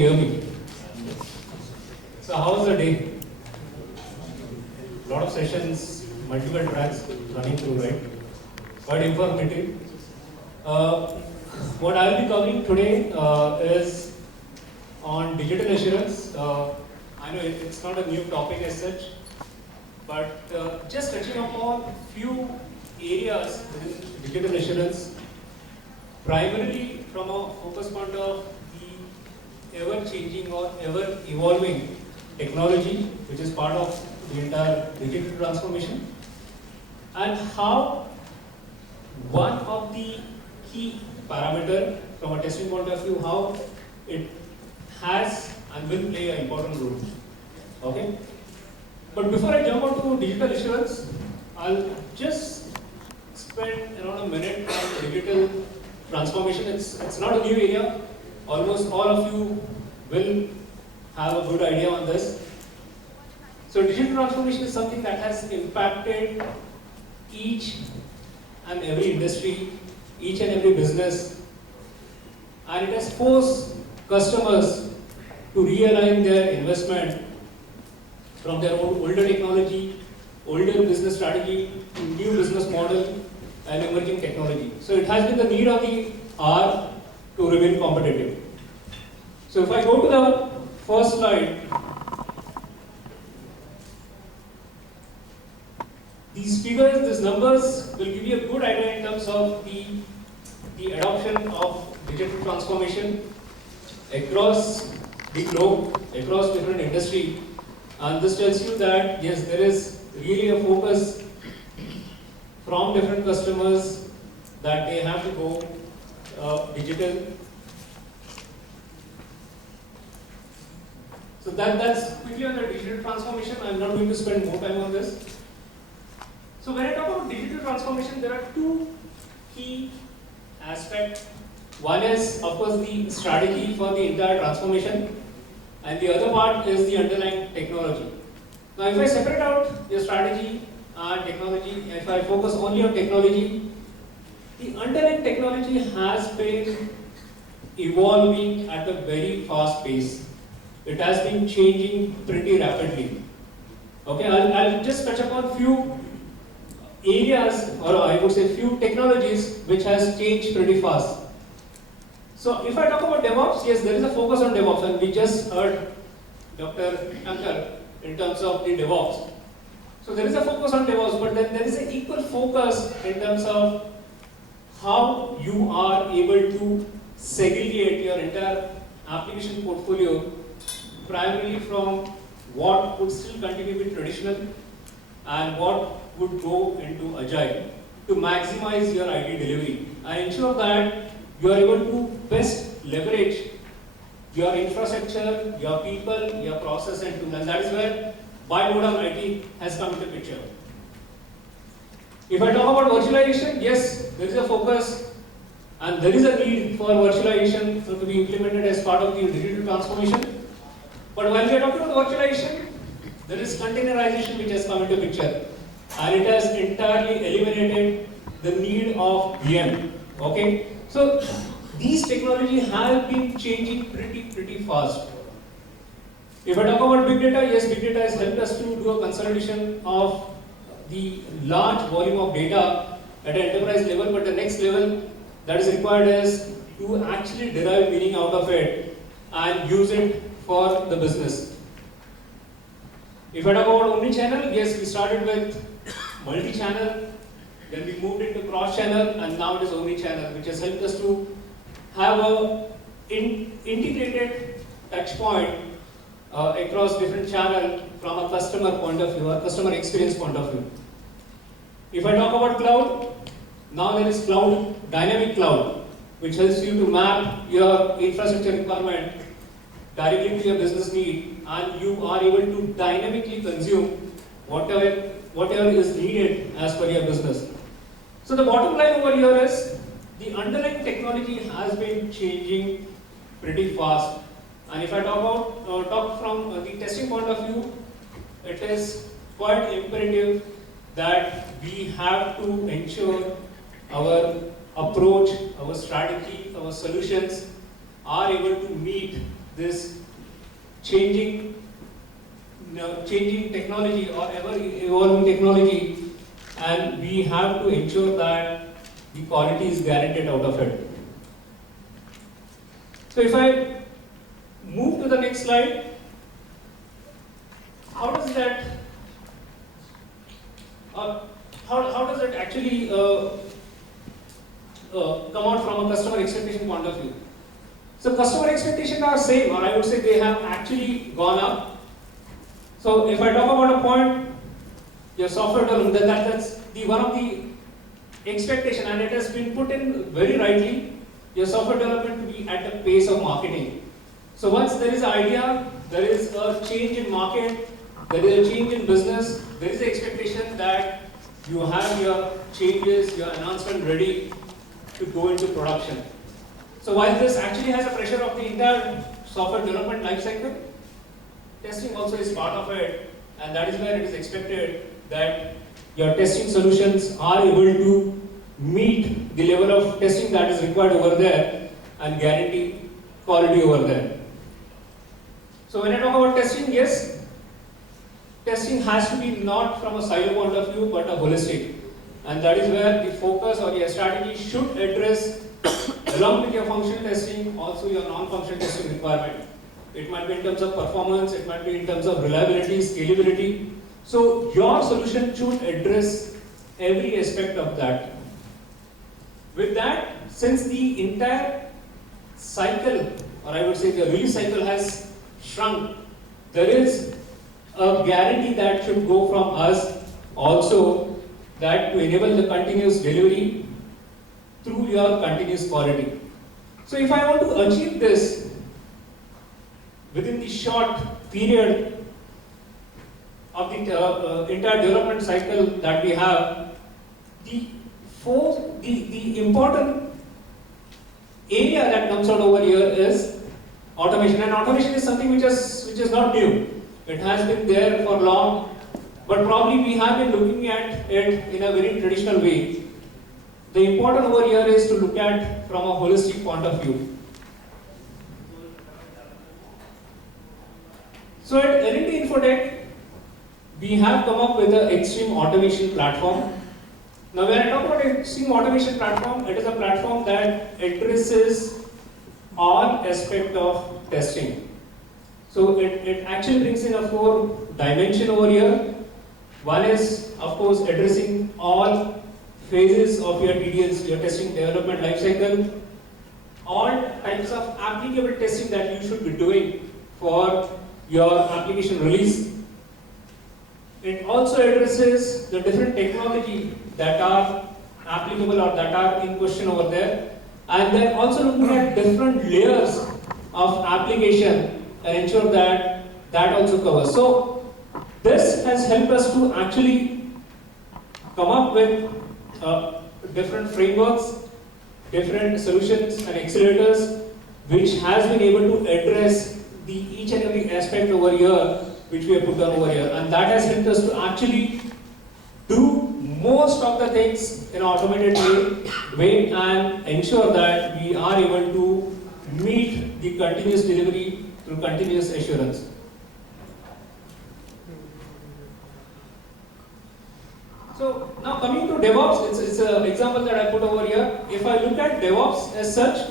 hear me? So how was the day? Lot of sessions, multiple tracks running through, right? Quite informative. What I'll be covering today is on digital assurance. I know it's not a new topic as such, but just touching upon few areas within digital assurance, primarily from a focus point of the ever-changing or ever-evolving technology, which is part of the entire digital transformation, and how one of the key parameter from a testing point of view, how it has and will play an important role. Okay? But before I jump onto digital assurance, I'll just spend around a minute on digital transformation. It's not a new area. Almost all of you will have a good idea on this. So digital transformation is something that has impacted each and every industry, each and every business, and it has forced customers to realign their investment from their older technology, older business strategy to new business model and emerging technology. So it has been the need of the hour to remain competitive. So if I go to the first slide, these figures, these numbers will give you a good idea in terms of the adoption of digital transformation across the globe, across different industry. And this tells you that yes, there is really a focus from different customers that they have to go digital. So that's quickly on the digital transformation. I'm not going to spend more time on this. So when I talk about digital transformation, there are two key aspects. One is, of course, the strategy for the entire transformation, and the other part is the underlying technology. Now, if I separate out the strategy and technology, if I focus only on technology, the underlying technology has been evolving at a very fast pace. It has been changing pretty rapidly. Okay, I'll just touch upon few areas, or I would say few technologies which has changed pretty fast. So if I talk about DevOps, yes, there is a focus on DevOps, and we just heard Dr. Shankar in terms of the DevOps. So there is a focus on DevOps, but then there is an equal focus in terms of how you are able to segregate your entire application portfolio primarily from what would still continue to be traditional and what would go into Agile to maximize your IT delivery and ensure that you are able to best leverage your infrastructure, your people, your process and tool, and that is where bimodal IT has come into picture. If I talk about virtualization, yes, there is a focus and there is a need for virtualization to be implemented as part of the digital transformation. But when we are talking about virtualization, there is containerization which has come into picture, and it has entirely eliminated the need of VM. Okay, so these technologies have been changing pretty fast. If I talk about big data, yes, big data has helped us to do a consolidation of the large volume of data at an enterprise level, but the next level that is required is to actually derive meaning out of it and use it for the business. If I talk about omni-channel, yes, we started with multi-channel, then we moved into cross-channel, and now it is omni-channel, which has helped us to have a integrated touch point across different channels from a customer point of view or customer experience point of view. If I talk about cloud, now there is cloud, dynamic cloud, which helps you to map your infrastructure requirement directly to your business need, and you are able to dynamically consume whatever is needed as per your business. So the bottom line over here is the underlying technology has been changing pretty fast. And if I talk from the testing point of view, it is quite imperative that we have to ensure our approach, our strategy, our solutions are able to meet this changing, changing technology or ever evolving technology, and we have to ensure that the quality is guaranteed out of it. So if I move to the next slide, how does that actually come out from a customer expectation point of view? So customer expectations are same, or I would say they have actually gone up. So if I talk about a point, your software development, that's the one of the expectation, and it has been put in very rightly, your software development to be at the pace of marketing. So once there is an idea, there is a change in market, there is a change in business, there is an expectation that you have your changes, your announcement ready to go into production. So while this actually has a pressure of the entire software development lifecycle, testing also is part of it, and that is where it is expected that your testing solutions are able to meet the level of testing that is required over there and guarantee quality over there. So when I talk about testing, yes, testing has to be not from a silo point of view but a holistic, and that is where the focus or your strategy should address along with your functional testing also your non-functional testing requirement. It might be in terms of performance, it might be in terms of reliability, scalability. So your solution should address every aspect of that. With that, since the entire cycle, or I would say the release cycle has shrunk, there is a guarantee that should go from us also that to enable the continuous delivery through your continuous quality. So if I want to achieve this within the short period of the entire development cycle that we have, the important area that comes out over here is automation. And automation is something which is not new. It has been there for long, but probably we have been looking at it in a very traditional way. The important over here is to look at from a holistic point of view. So at L&T Infotech, we have come up with an extreme automation platform. Now when I talk about extreme automation platform, it is a platform that addresses all aspects of testing. So it actually brings in a 4 dimension over here. One is, of course, addressing all phases of your TDLs, your testing development lifecycle, all types of applicable testing that you should be doing for your application release. It also addresses the different technology that are applicable or that are in question over there, and then also looking at different layers of application and ensure that that also covers. So this has helped us to actually come up with different frameworks, different solutions and accelerators, which has been able to address each and every aspect over here which we have put on over here, and that has helped us to actually do most of the things in an automated way and ensure that we are able to meet the continuous delivery through continuous assurance. So now coming to DevOps, it's an example that I put over here. If I look at DevOps as such,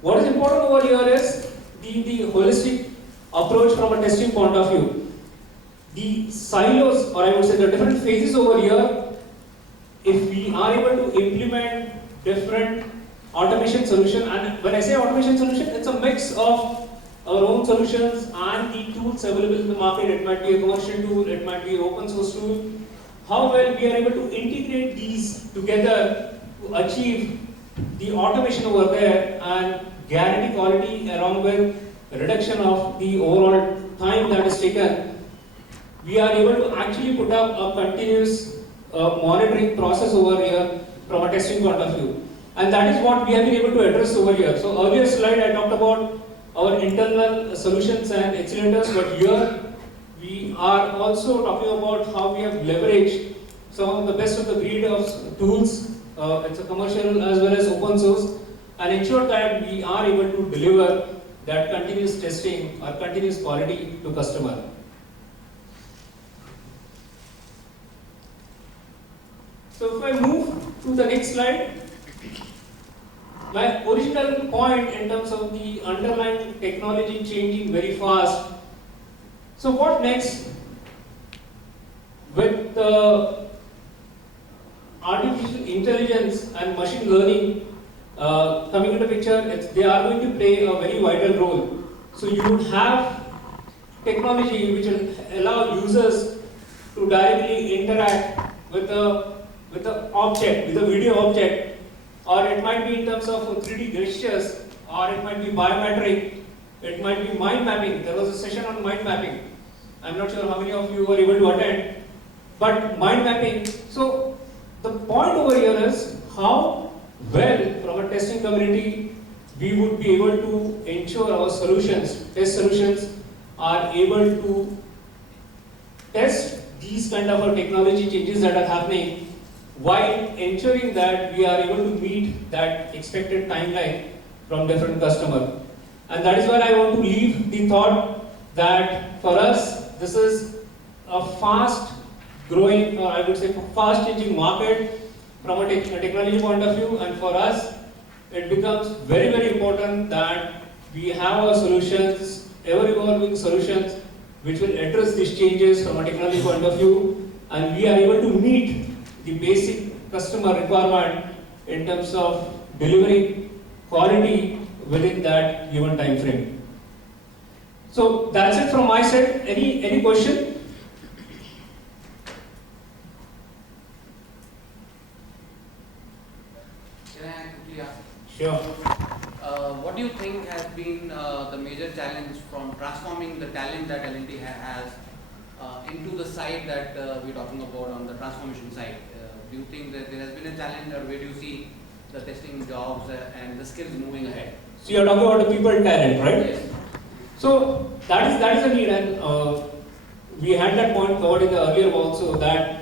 what is important over here is the holistic approach from a testing point of view. The silos, or I would say the different phases over here, if we are able to implement different automation solution, and when I say automation solution, it's a mix of our own solutions and the tools available in the market. It might be a commercial tool, it might be an open source tool. How well we are able to integrate these together to achieve the automation over there and guarantee quality along with reduction of the overall time that is taken. We are able to actually put up a continuous monitoring process over here from a testing point of view. And that is what we have been able to address over here. So earlier slide I talked about our internal solutions and accelerators, but here we are also talking about how we have leveraged some of the best of the breed of tools. It's a commercial as well as open source, and ensure that we are able to deliver that continuous testing or continuous quality to customer. So if I move to the next slide, my original point in terms of the underlying technology changing very fast. So what next? With artificial intelligence and machine learning coming into picture, they are going to play a very vital role. So you would have technology which will allow users to directly interact with the object, with a video object, or it might be in terms of 3D gestures, or it might be biometric, it might be mind mapping. There was a session on mind mapping. I'm not sure how many of you were able to attend, but mind mapping. So the point over here is how well from a testing community we would be able to ensure our solutions, test solutions are able to test these kind of technology changes that are happening while ensuring that we are able to meet that expected timeline from different customer. And that is where I want to leave the thought that for us, this is a fast growing, or I would say fast changing market from a technology point of view, and for us, it becomes very, very important that we have our solutions, ever-evolving solutions, which will address these changes from a technology point of view, and we are able to meet the basic customer requirement in terms of delivering quality within that given time frame. So that's it from my side. Any question? Can I quickly ask? Sure. What do you think has been the major challenge from transforming the talent that L&T has into the side that we're talking about on the transformation side? Do you think that there has been a challenge, or where do you see the testing jobs and the skills moving ahead? So you're talking about the people talent, right? Yes. So that is a need, and we had that point covered in the earlier also, that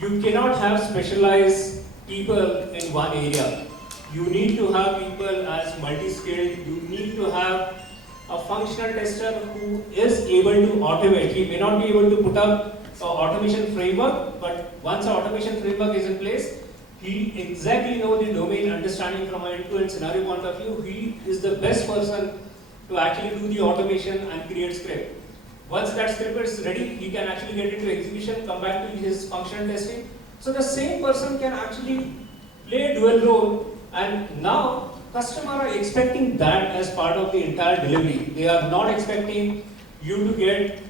you cannot have specialized people in one area. You need to have people as multi-skilled. You need to have a functional tester who is able to automate. He may not be able to put up an automation framework, but once an automation framework is in place, he exactly knows the domain understanding from an end-to-end scenario point of view. He is the best person to actually do the automation and create script. Once that script is ready, he can actually get into execution, come back to his functional testing. So the same person can actually play a dual role, and now customers are expecting that as part of the entire delivery. They are not expecting you to get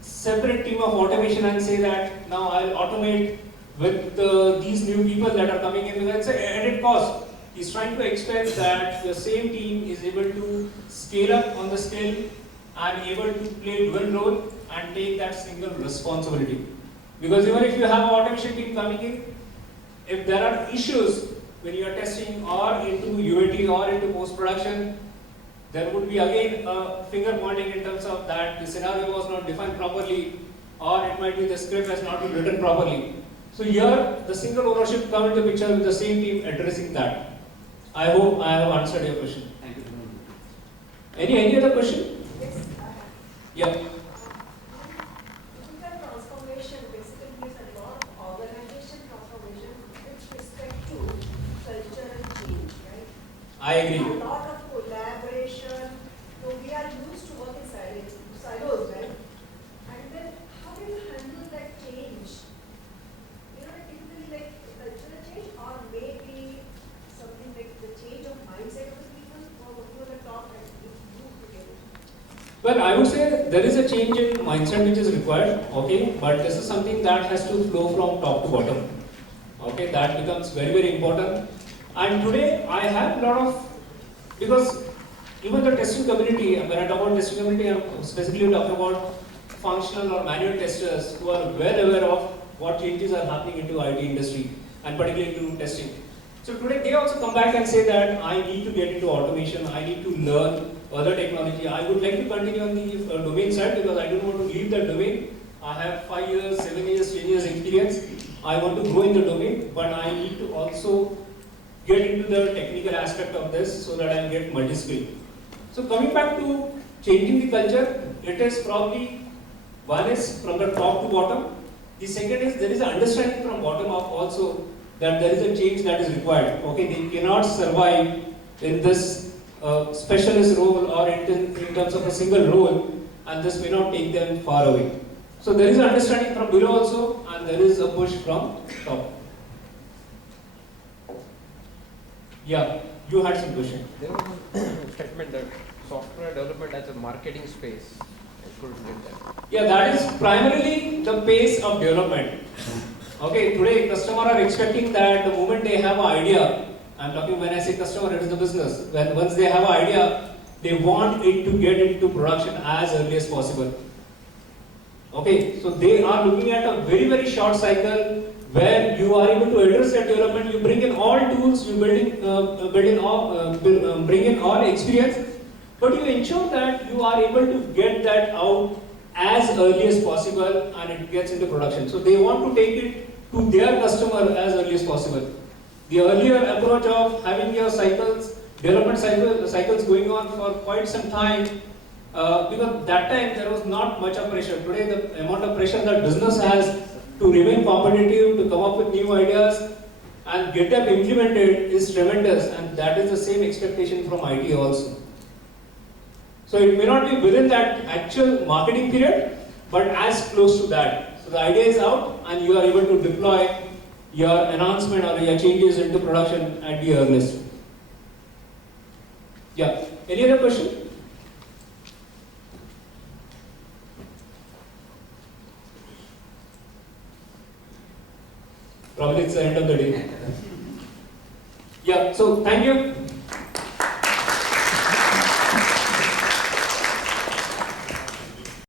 separate team of automation and say that now I'll automate with these new people that are coming in, that's an added cost. He's trying to expect that the same team is able to scale up on the scale and able to play dual role and take that single responsibility. Because even if you have an automation team coming in, if there are issues when you are testing or into UAT or into post-production, there would be again a finger pointing in terms of that the scenario was not defined properly, or it might be the script has not been written properly. So here, the single ownership comes into picture with the same team addressing that. I hope I have answered your question. Thank you. Any other question? Yes, I have. Yeah. Digital transformation basically means a lot of organization transformation with respect to cultural change, right? I agree. A lot of collaboration. So we are used to work in silos, right? And then how do you handle that change? You know, typically like cultural change, or maybe something like the change of mindset of the people who are working on the top and move together. Well, I would say there is a change in mindset which is required, okay, but this is something that has to flow from top to bottom. Okay, that becomes very, very important. And today I have a lot of, because even the testing community, when I talk about testing community, I'm specifically talking about functional or manual testers who are well aware of what changes are happening into IT industry and particularly into testing. So today they also come back and say that I need to get into automation, I need to learn other technology. I would like to continue on the domain side because I don't want to leave that domain. I have 5 years, 7 years, 10 years experience. I want to grow in the domain, but I need to also get into the technical aspect of this so that I'll get multi-skill. So coming back to changing the culture, it is probably, one is from the top to bottom. The second is there is an understanding from bottom up also that there is a change that is required. Okay, they cannot survive in this specialist role or in terms of a single role, and this may not take them far away. So there is an understanding from below also, and there is a push from top. Yeah, you had some question. There was a statement that software development as a marketing space. I couldn't get that. Yeah, that is primarily the pace of development. Okay, today customers are expecting that the moment they have an idea, I'm talking when I say customer, it is the business. Once they have an idea, they want it to get into production as early as possible. Okay, so they are looking at a very, very short cycle where you are able to address that development. You bring in all tools, you bring in all experience, but you ensure that you are able to get that out as early as possible and it gets into production. So they want to take it to their customer as early as possible. The earlier approach of having your development cycles going on for quite some time, because that time there was not much of pressure. Today the amount of pressure that business has to remain competitive, to come up with new ideas and get them implemented is tremendous, and that is the same expectation from IT also. So it may not be within that actual marketing period, but as close to that. So the idea is out and you are able to deploy your enhancement or your changes into production at the earliest. Yeah, any other question? Probably it's the end of the day. Yeah, so thank you.